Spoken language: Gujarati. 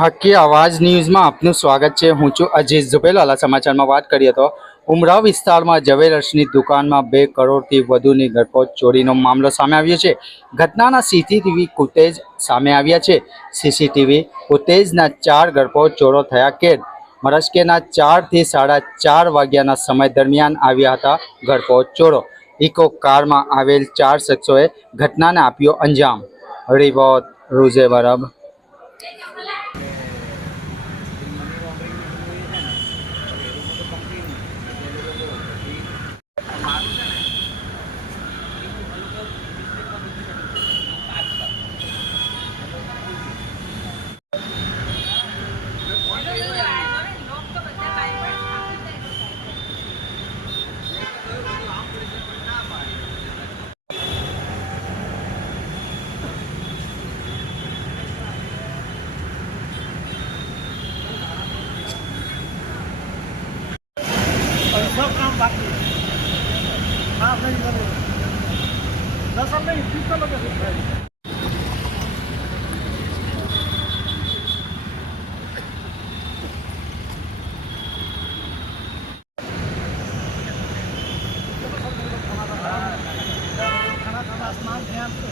હકી આવાજ ન્યૂઝમાં આપનું સ્વાગત છે। હું છું અજીઝ ઝુબેલાલા। સમાચારમાં વાત કરીએ તો ઉમરાવ વિસ્તારમાં જ્વેલર્સની દુકાનમાં 2 કરોડથી વધુની ગરફોડ ચોરીનો મામલો સામે આવ્યો છે। ઘટનાના સીસીટીવી ફૂટેજ સામે આવ્યા છે। સીસીટીવી ફૂટેજના 4 ગરફોડ ચોરો થયા કેદ। મરસ્કેના 4 થી 4:30 વાગ્યાના સમય દરમિયાન આવ્યા હતા ગરફોડ ચોરો। ઇકો કારમાં આવેલ 4 શખ્સોએ ઘટનાને આપ્યો અંજામ। રિપોર્ટ રૂઝે બરબ। सब काम बाकी है। हाँ नहीं बने 10 साल नहीं 30 साल हो गए। खाना खाना आसमान ध्यान से